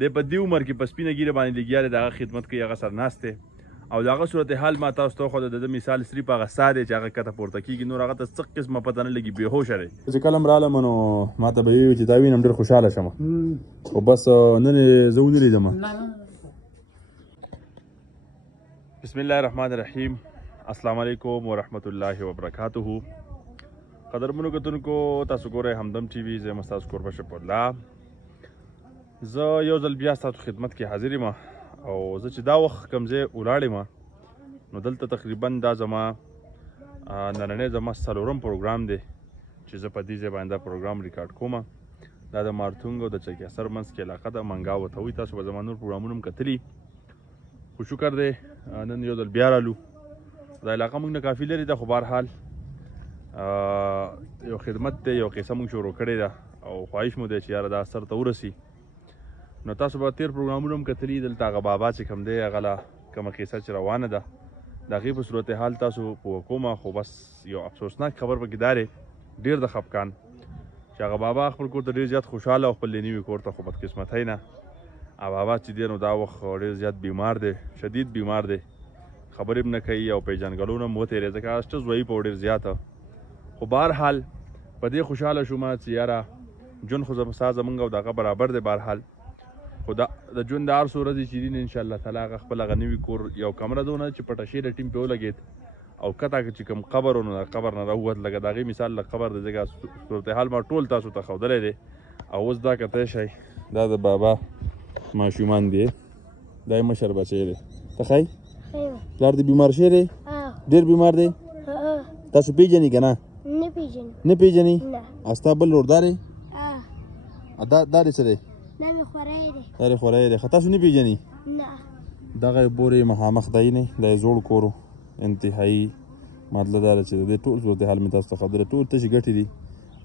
دی په دې عمر کې په سپینه ږیره باندې لګیا دی د هغه خدمت کوي هغه سرناست دی او د هغه صورتحال ما تاسو ته وښوده د مثال صرف هغه ساه دی چې هغه کته پورته کېږي نور هغه ته څه قسمه پته نه لګي بېهوشه دی چې کله م رالم نو ما ته به وي چې تا وینم ډېر خوشحاله شم خو بس نن یې زه ونه لیدم بسم الله الرحمن الرحیم السلام علیکم ورحمت الله وبرکاته قدرمنو کتونکو تاسو ګورئ همدم ټي وي زه یم ستاسو کوربه شف الله زه یو ځل بیا ستاسو خدمت کې حاضر یم او زه چې دا وخت کوم ځای ولاړ یم نو دلته تقریبا دا زما نننی زما څلورم پروګرام دی چې زه په دې ځای باندې دا پروګرام ریکارډ کوم دا د مارتونګ او د چکیاسر منځ کې علاقه ده منګاو ورته وایي تاسو به زما نور پروګرامونه هم کتلي خو شکر دی نن یو ځل بیا رالو دا علاقه موږ نه کافي لرې ده خو بهرحال یو خدمت دی یو قصه موږ شروع کړې ده او خواهش مو دی چې یاره دا سر ته ورسي نو تاسو به تیر پروګرامونه هم کتلي دلته هغه بابا چې کوم دی هغه له کومه قصه چې روانه ده د هغې په صورتحال تاسو پوه کومه خو بس یو افسوسناک خبر پکې دا دی ډېر د خفګان چې هغه بابا خپل کور ته ډېر زیات خوشحاله او خپل نوي کور ته خو بدقسمتۍ نه بابا چې دی نو دا وخت ډېر زیات بیمار دی شدید بیمار دی خبرې هم نه کوي او پیژنګلونه هم وتېرې ځکه شته ضعیف او ډېر زیاته خو بهرحال په دې خوشحاله شوم چې یاره ژوند خو ستا زمونږ او د هغه برابر دی بهرحال خو د ژوند د هر څو ورځې چې دي نه انشاءالله تعالی هغه خپل هغه نوي کور یو کمره ده ونه چې پټه شېره ټیم پې ولګېد او کته چې کوم قبر و نو د قبر نه راووت لکه د هغې مثال له قبر د ځکه صورتحال ما ټول تاسو ته ښودلی دی او اوس دا کتی شئ دا د بابا ماشومان دی دا یې مشر بچی دی ته ښایي پلار دې بیمار شوی دی ډېر بیمار دی تاسو پېژنئ که نه نه پېژنئ او ستا بل ورور دا دی دا دی څه دی دا مې خوری دی ښه تاسو نه پېژنئ دغه یې بور یې مخامخ دی نه دا یې زوړ کور و انتهایي مطلب دا دی چې د دې ټول صورتحال مې تاسو ته خبره ټول تشې ګټې دي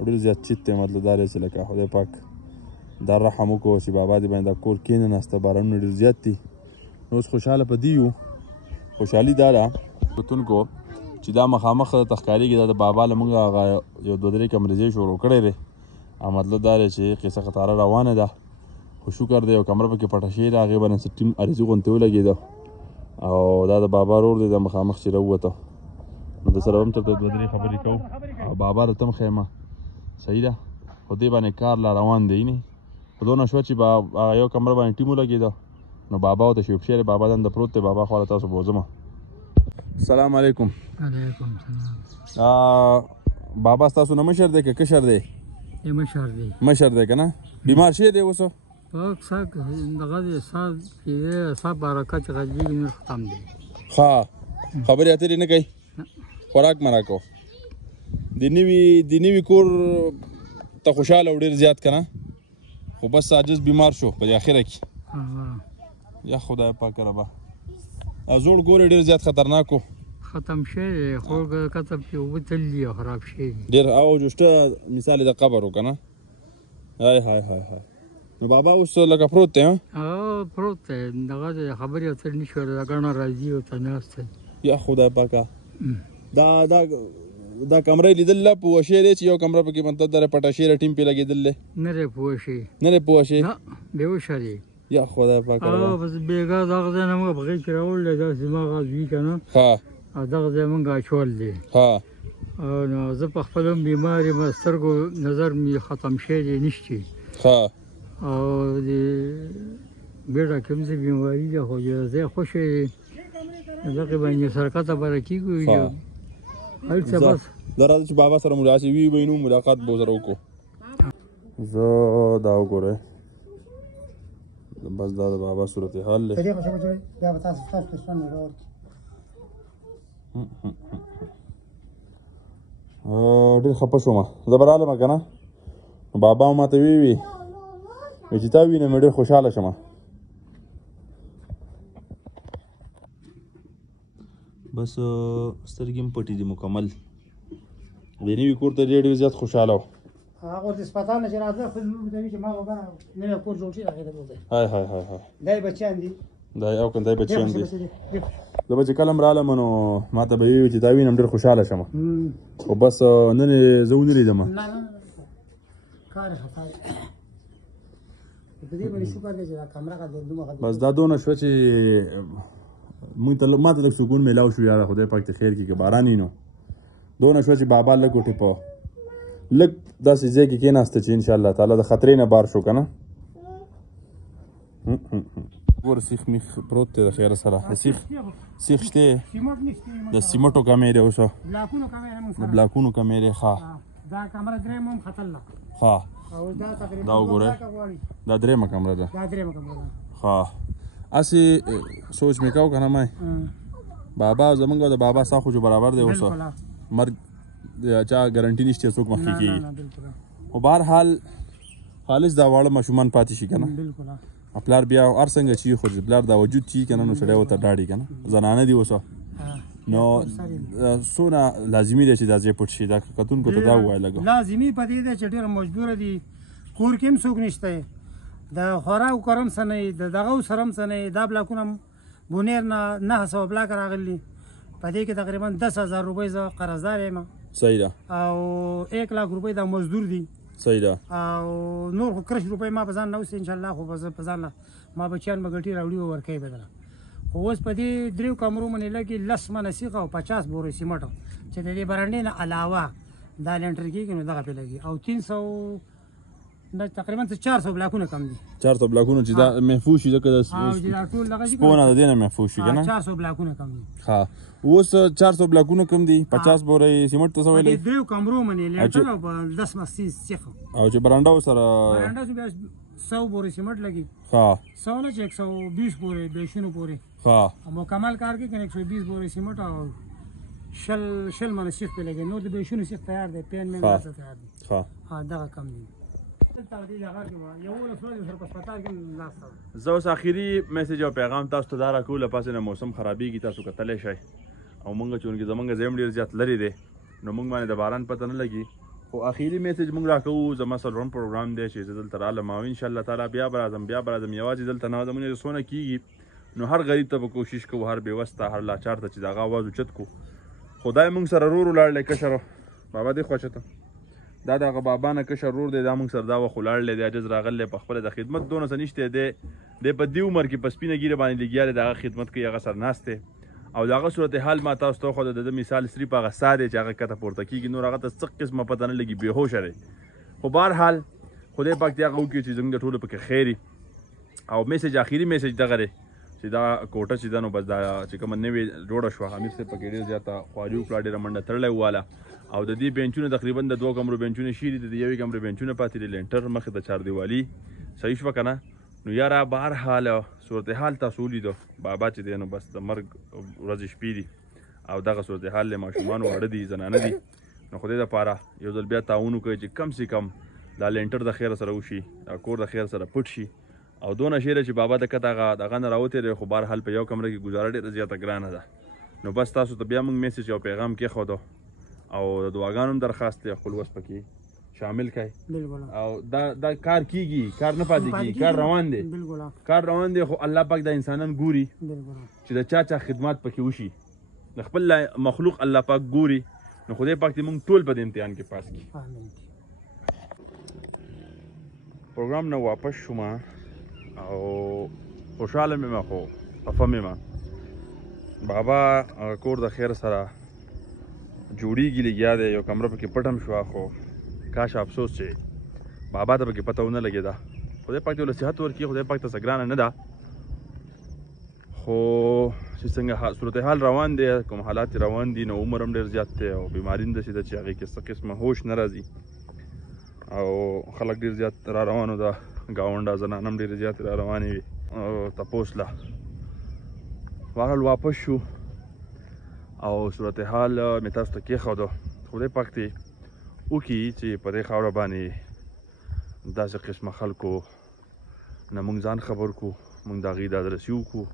ډېر زیات چیت دی مطلب دا دی چې لکه خدای پاک دا رحم وکړو چې بابا دې باندې دا کور کېنناسته بارانونه ډېر زیات دي نو اوس خوشحاله په دې یو خوشحالي دا ده کتونکو چې دا مخامخ درته ښکارېږي دا د بابا له موږ هغه یو دوه درې کمرې ځای شروع کړی دی او مطلب دا دی چې قصه قطاره روانه ده خو شکر دی یو کمره پکې پټه شوې ده هغې باندې څه ټیم عریضي غوندې ولګېده او دا د بابا رور دی دا مخامخ چې راووته نو د سره هم درته دوه درې خبرې کوو او بابا راته هم ښیمه صحیح ده خو دې باندې کار لا روان دی نه په دونه شوه چې هغه یو کمره باندې ټیم ولګېده نو بابا ورته شیب شیر بابا دنده پروت دی بابا خواله تاسو بوځمه السلام علیکم علیکم سلام بابا ستاسو نه مشر دی که کشر دی مشر دی که نه بیمار شوی دی اوس دغه دی سا برکت چې غږېږي نور ختم دی ښه خبرې اترې نه کوي خوراک مراکو د نوي کور ته خوشحاله او ډېر زیات که نه خو بس عاجز بیمار شو په دې اخره کې یا خدای پاک ربه زوړ ګورې ډېر زیات خطرناک و ختم شوی دی خو کتب چې اوبه تللي او خراب شوی دي ډېر او جوشته مثال د قبر و که نه های های های های نو بابا اوس لکه پروت دی پروت دی دغه دی خبرې اترې نه شوی دا ګڼه راځي ورته ناست دی یا خدای پاکه دا کمره لیدل لا پوه شوی دی چې یو کمره پکې مطلب دا پټه شېره ټیم پې لګېدل دی نه دی پوه شوی نه دی پوه شوی نه بېهوشه دی یا خدای پاک بس بېګا دغه ځای نه موږ په غېږ کې راوړلی داسې زما غاز وي که نه او دغه ځای موږ اچول دی نو زه په خپل هم بیمار یم سترګو نظر مې ختم شوی دی نشتی او د بېډه کې هم څه بیماري ده خو ځای خوشی دی دغې باندې سرکته بره کېږو هر څه بس دا راځه چې بابا سره ملاقات وي به نو ملاقات به سره وکړو زه دا وګورئ بس دا د بابا صورتحال دی ډېر خفه شوم زه به رالم که نه بابا ماته وی چې تا وینم ډېر خوشحاله شم بس سترګې هم پټې دي مکمل د نوي کور ته ډېر زیات خوشحاله و هغه د هسپتال نه چې راځه خپل لور ته وي چې ما وګوره نوی کور جوړ شي هغې ته بوځئ های های های دا یې بچیان دي دا یو که دا یې بچیان دي زه به چې کله م رالم نو ما ته به وي چې تا وینم ډېر خوشحاله شم خو بس نن یې زه ونه لیدم کار خطا په دې باندې شکر دی چې دا کامره غږ دومره بس دا دونه شوه چې موږ ته ما ته لږ سکون میلاو شو یاره خدای پاک ته خیر کړي که باران وي نو دونه شوه چې بابا لږ وټې په لږ داسې ځای کې کېناسته چې انشاءالله تعالی د خطرې نه بار شو که نه ګوره سیخ میخ پروت دی د خیره سره سیخ شته د سیمټو کمې دی اوس د بلاکونو کمې دی ښه دا کامره درېیم هم خطرله ښه او دا تقریبا دا وګورئ دا درېیمه کمره ده دا درېیمه کامره ده ښه هسې سوچ مې کوو که نه مای بابا زمونږ او د بابا ستا خو جو برابر دی اوس مرګ د چا ګارنټي نشته څوک مخکې کېږي خو بهرحال خالص دا واړه ماشومان پاتې شي که نه پلار بیا هر څنګه چې خو پلار دا وجود چې که نه نو سړی ورته ډاډي که نه زنانه دي اوس نو څونه لازمي دی چې دا ځای پټ شي دا کتونکو ته دا ووایه لږ لازمي په دې ده چې ډېره مجبوره دي کور کې هم څوک نشته د خوراک کرم څه نه د دغه سره هم څه نه دا بلاکونه بونیر نه 900 بلاک راغلي په دې کې تقریبا 10,000 روپۍ زه قرضدار یم صحیح ده او 1 लाख روپۍ دا مزدور دي صحیح ده او نور خو کرش روپۍ ما په ځان نه اوسې انشاءالله خو په ځان ما بچیان به ګټي راوړي او ورکوي به دله خو اوس په دې دریو کمرو باندې لګي 10 منه سیخ او 50 بورې سیمټ چې د دې برانډې نه علاوه دا لینټر کېږي نو دغه پې لګي او 300 تقریبا 400 بلاکونه کم دي 400 بلاکونه چې دا محفوظ شي ځکه د سپونه د دې نه محفوظ شي که نه 400 بلاکونه کم دي ها اوس 400 بلاکونه کم دي 50 بورې سیمټ ته څه ویلې دریو کمرو باندې لینټر او 10 مستی سیخ او چې برانډه سره برانډه بیا 100 بورې سیمټ لګي ها 100 نه 120 بورې بشونو پورې ها مکمل کار کې کنه 120 بورې سیمټ او شل منه سیخ په لګي نو د بشونو سیخ تیار دی پین مې تیار دی ها دغه کم دي زه اوس آخري میسج او پیغام تاسو ته دا راکوله پاسې نه موسم خرابېږي تاسو کتلی شئ او مونږ چونکې زمونږ ځای هم ډېر زیات لرې دی نو مونږ باندې د باران پته نه لګي خو آخري میسج مونږ راکوو زما څلورم پروګرام دی چې زه دلته رالم او انشاءالله تعالی بیا به راځم یوازې دلته نه زمونږ څونه کېږي نو هر غریب ته به کوشش کوو هر بېوسته هر لاچار ته چې د هغه اواز اوچت کړو خدای مونږ سره رور ولاړلی کشر بابا دې خوشته دا دغه بابا نه کشر رور دی دا موږ سره دا وخت ولاړلی دی عجز راغلی په خپله د خدمت دونه څه نشتی دی په دې عمر کې په سپینه ګیره باندې لګیا دی د هغه خدمت کوي هغه سر ناست دی او د هغه صورتحال ما تاسو ته وښوده د مثال صرف هغه سا دی چې هغه کته پورته کېږي نور هغه ته څه قسمه پته نه لګي بېهوشه دی خو بهرحال خدای پاک دې هغه وکړي چې زموږ د ټولو پکې خیر او میسج آخري میسج دغه دی چې دا کوټه چې ده نو بس دا چې کومه نوې جوړه شوه امیر صاحب پکې ډېر زیاته خواري وکړه ډېره منډه تړلی وواله او د دې بینچونه تقریبا د 2 کمرو بینچونه شیري دي د 1 کمرې بینچونه پاتې دي لینټر مخې د چاردیوالي صحیح شوه که نه نو یاره بهرحال صورتحال تاسو ولیدو بابا چې دی نو بس د مرګ ورځې شپې دي او دغه صورتحال دی ماشومان واړه دي زنانه دي نو خدای دپاره یو ځل بیا تعاون وکړئ چې کم سې کم دا لینټر د خیر سره وشي دا کور د خیر سره پټ شي او دونه شی چې بابا د کته دغه نه راوتی دی خو بهرحال په یو کمره کې ګزاره ډېره زیاته ګرانه ده نو بس تاسو ته بیا موږ میسج او پیغام کېښودو او د دعاګانو هم درخواست دی خپل وس پکې شامل کړئ او دا کار کیږي کار نه پاتې کیږي کار روان دی خو الله پاک د انسانان ګوري چې د چا خدمات پکې وشي د خپل مخلوق الله پاک ګوري نو خدای پاک دې موږ ټول په دې امتحان کې پاس کړي پروګرام نه واپس شوم او خوشحاله مې خو خفه مې بابا کور د خیر سره جوړیږي لګیا دی یو کمره پکې پټم شوه خو کاش افسوس چې بابا ته پکې پته ونه لګېده خدای پاک دې له صحت ورکړي خدای پاک ته څه ګرانه نه ده خو چې څنګه صورتحال روان دی کوم حالات روان دي نو عمر هم ډېر زیات دی او بیماري هم داسې ده چې هغې کې څه قسمه هوش نه راځي او خلک ډېر زیات را روانو ده ګاونډه زنانه هم ډېرې زیاتې را روانې وي او تپوس له بهرحال واپس شو او صورتحال مې تاسو ته کېښودو خدای پاک دې وکړي چې په دې خاوره باندې داسې قسمه خلکو نه موږ ځان خبر کړو موږ د هغې دادرسي وکړو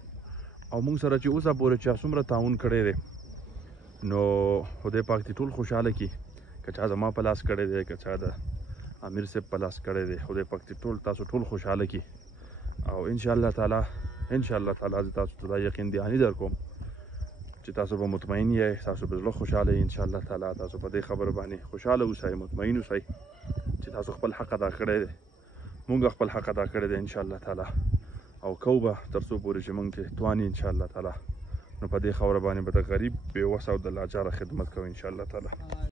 او موږ سره چې اوسه پورې چا څومره تعاون کړی دی نو خدای پاک دې ټول خوشحاله کړي که چا زما په لاس کړی دی که چا د امیر صاحب په لاس کړی دی خدای پاک دې تاسو ټول خوشحاله کړي او انشاءالله تعالی زه تاسو ته دا یقین دهاني در کوم چې تاسو به مطمئن یې تاسو به زړه خوشحاله یې انشاءالله تعالی تاسو په دې خبره باندې خوشحاله اوسئ مطمئن اوسئ چې تاسو خپل حق ادا کړی دی مونږ خپل حق ادا کړی دی انشاءالله تعالی او کوو به تر څو پورې چې مونږ کې تواني انشاءالله تعالی نو په دې خاوره باندې به د غریب بې وسه او د لاچاره خدمت کوو انشاءالله تعالی